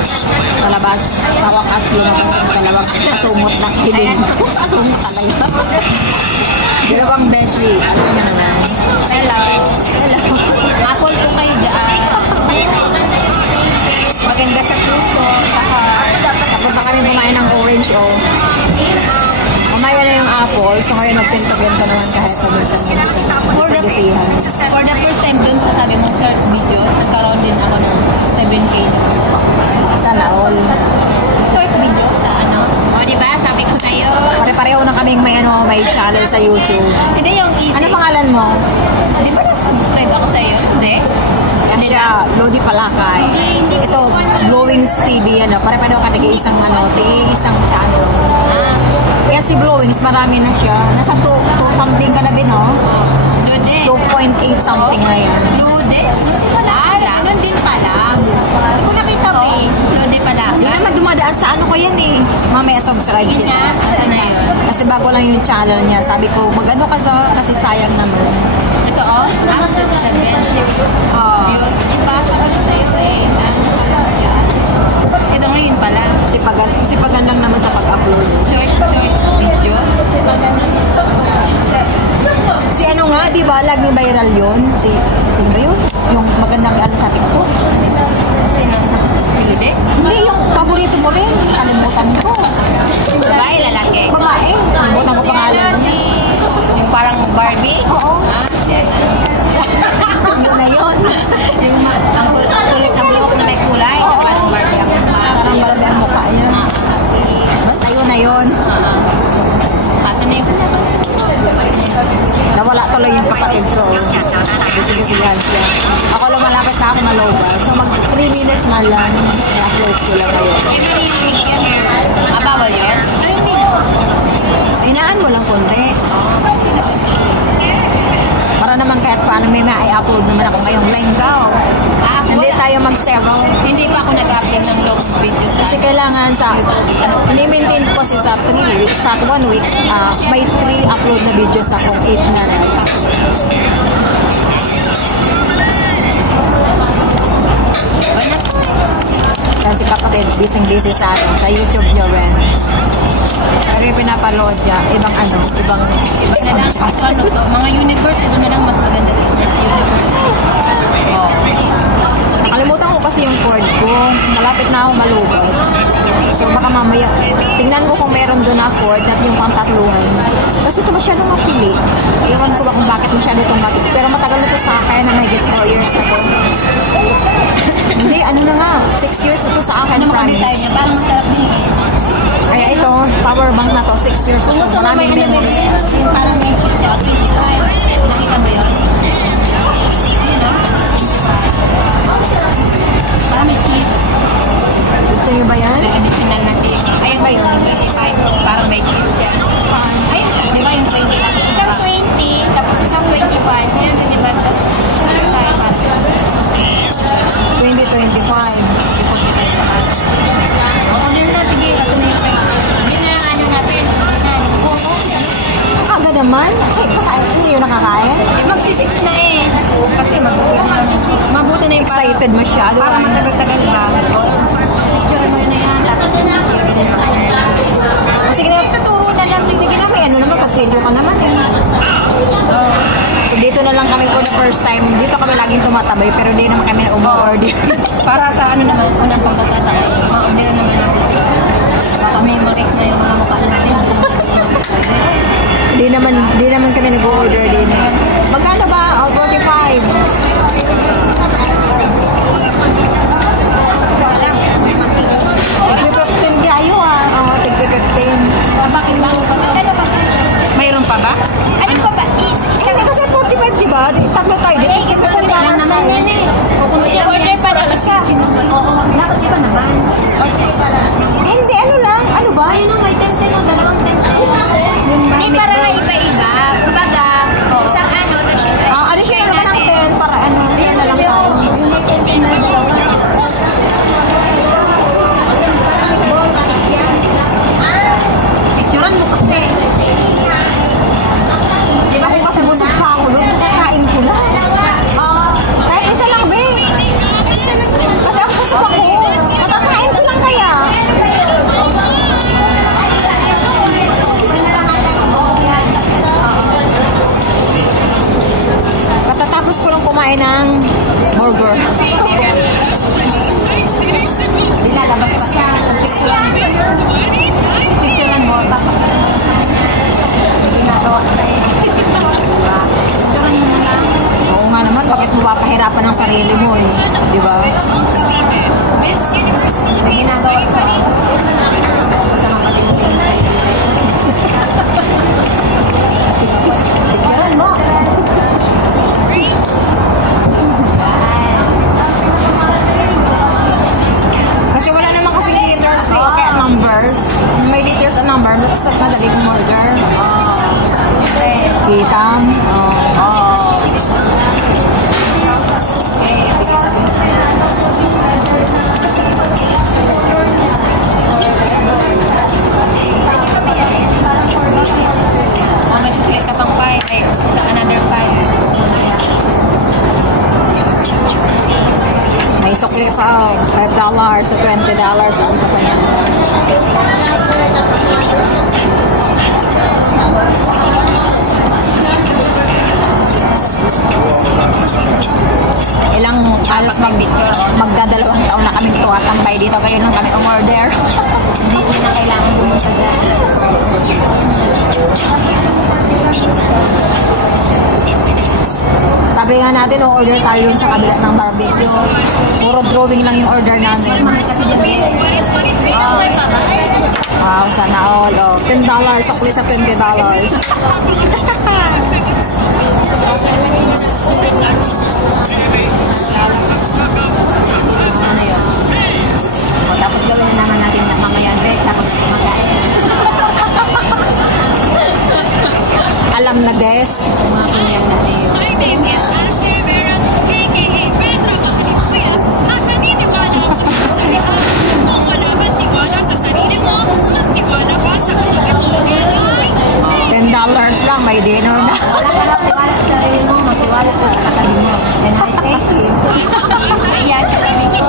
Sa labas, sa wakas yun ang dalawang kasumot na kilin. Kasumot talaga. Dalawang beshi. Ano na naman? Hello. Apple po kayo dyan. Maganda sa puso, sa heart. Tapos na kami kumain ng orange, oh. Mamaya na yung apple, so ngayon nagpinto-pinto naman kahit paminsan-minsan. For the first time dun sa sabi mong short videos, nagkaroon din ako ng 7K. Sana all. Short videos sa ano. O, diba? Sabi ko sa'yo. Pare-pareho na kaming may channel sa YouTube. Hindi yung easy. Ano pangalan mo? Di ba nag-subscribe ako sa'yo? Hindi? Yan siya, Lodi Palakay. Hindi. Ito, Blowings TV, ano, pare-pareho ka isang isang channel. Kaya si Blowings, marami na siya. Nasa 2 something ka na bin, no? Lude. 2.8 something na yan. Lude? Ganun din pala. Hindi ko nakita mo eh. Lude pala. Hindi naman dumadaan sa ano ko yan eh. Mamaya subscribe Yun kita. na. Asa na yun? Kasi bago lang yung channel niya. Sabi ko, mag-ano ka sa kasi sayang naman. Ito oh. After 7. Views. Ipasa ko na sa'yo eh. Ito ngayon pala. Sipagan lang naman sa pag-upload. Short videos. Si ano nga, di ba, laging viral yun? Sino ba yun? Yung magandang ano sa TikTok. Sino? Lude? Hindi, yung paborito mo rin. Kalimutan ko. Babae, lalaki? Babae. Kalimutan ko pangalan. Yung parang Barbie? Oo. Ano na yun? Yung ang kulit ng buhok na may kulay. Parang Barbie ako. Parang Barbie ang mukha niya. Basta yun na yun. Asa na yung Nawala tuloy yung kapatid ko. Kasi-kasihan siya. Ako lumalapit na ako na low-bar. So mag 3 minutes man lang. I-upload ko lang ngayon. Bawal yun? Inaan mo lang konti. Para naman kahit paano may ma-i-upload naman ako ngayong linggaw. Hindi tayo mag-several. Hindi pa ako nag-upload ng long videos. Kasi kailangan sa ini-maintain ko kasi sa 3 weeks, sa 1 week, may 3 upload na videos akong 8 na rights. Kasi kapatid, busy sa YouTube nyo rin. Pero yung pinapaload niya, ibang Ano to? Mga universe, ito na lang mas maganda din. Universe. Nakalimutan ko kasi yung cord ko. Malapit na ako malugod. So baka mamaya, tingnan ko kung meron doon na cord at yung pang-tatluhan. Kasi ito masyadong mapili. Iwan ko ba kung bakit masyado itong mapili. Pero matagal na ito sa akin na may 4 years na to. Hindi, ano na nga, 6 years na to sa akin. Ano makabit tayo niya? Parang masarap din eh. Kaya ito, power bank na to, 6 years na to. Maraming memory. Parang may kiss out. 25. Nakita mo yun? Parang may cheese. Gusto niyo ba yan? May additional na cheese. Ayun ba yun? 25. Parang may cheese yan. Ayun, di ba yung 20 lang? Isang 20, tapos isang 25. Ayun, 25. Tapos, tayo parang 2025. order na, sige. Ito na yung 20. Yun na, ano natin. Aga naman. Hindi yun nakakain. Magsi-6 na eh. Kasi magsi-6. Mabuti na yung Excited masyado. para matagal-tagal ba? Picture mo na yan. Sige na, tuturo na lang. Sige na, may ano naman, katsilyo ka naman eh. So dito na lang kami for the first time. Dito kami laging tumatabay pero di naman kami na umu-order. Para sa ano naman, unang pagkakataon. Ma-order na naman natin. Baka memories na yung mga mukha natin. Di naman kami nag-order din eh. Magkano ba? Oh, 45. Tig-15 kayo ah. Oo, tig-15. Bakit ba? Mayroon pa ba? Ano pa ba? Isa kasi 45 diba? Tatlo tayo. Kunti lang naman yan eh. Kunti lang order pa ng isa. Oo. Dapat iba naman. Hindi, ano lang? Ano ba? Ayun ang may 10 lang. Dalawang 10. Hindi, para nga iba-iba. Kumbaga, isang ano, tapos pa, $5 sa $20. Ang ka pa niya. Ilang halos magdadalawang taon na kaming tuwatambay dito. Kayo nang kami umorder. Hindi na kailangan pumunta dyan. Sabi nga natin, order tayo yun sa kabila ng barbecue. Puro drawing lang yung order namin. Wow, sana all. Oh, $10. Sakli sa $20. Ano yun? O, tapos gawin na naman natin na mamaya break sa kumakain. Alam na, Des. Mga kunyang natin yun. My name is Ashley Rivera, aka Pedro Pamilipaya, at naniniwala ako sa kasabihan. Kung wala kang tiwala sa sarili mo, magtiwala ka sa katabi mo. $10 lang, may dinner na. Wala ka lang tiwala sa sarili mo, magtiwala ka sa katabi mo. And I thank you. Ayan, sabi ko.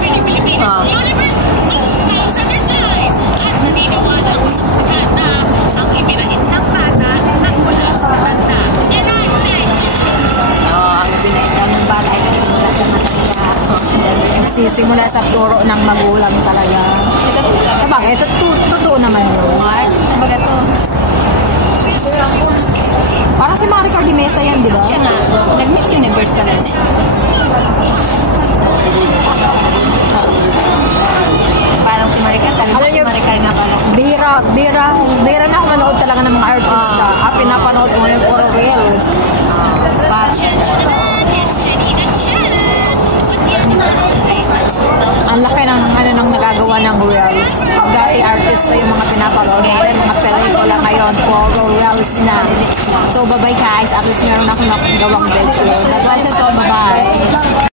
Pilipinas Universe 2009. At naniniwala ako sa kasabihan na ang ibinahit ng bata ang mula sa matanda. And I thank you. Oo, ang binait daw ng bata ay simula sa matanda. Nagsisimula sa puro ng magulang talaga. Ito po talaga. Bakit? Totoo naman yun. Mga artist na baga to. Parang si Maricar Di Mesa yan, di ba? Siya nga, nag-Miss Universe ka rin eh. Parang si Maricar, sabi mo Alam si niyo, Maricar nga pala. Bira na ako manood talaga ng mga artista. Pinapanood ko ngayon puro reels. It's Janina Chan. With the animal favorites. Ang laki ng ng nagagawa ng reels. Dati artista yung mga pinapanood. Ngayon mga pelikula ngayon, puro reels na. So bye-bye guys. At least meron ako gawang video. God bless us all. Bye-bye.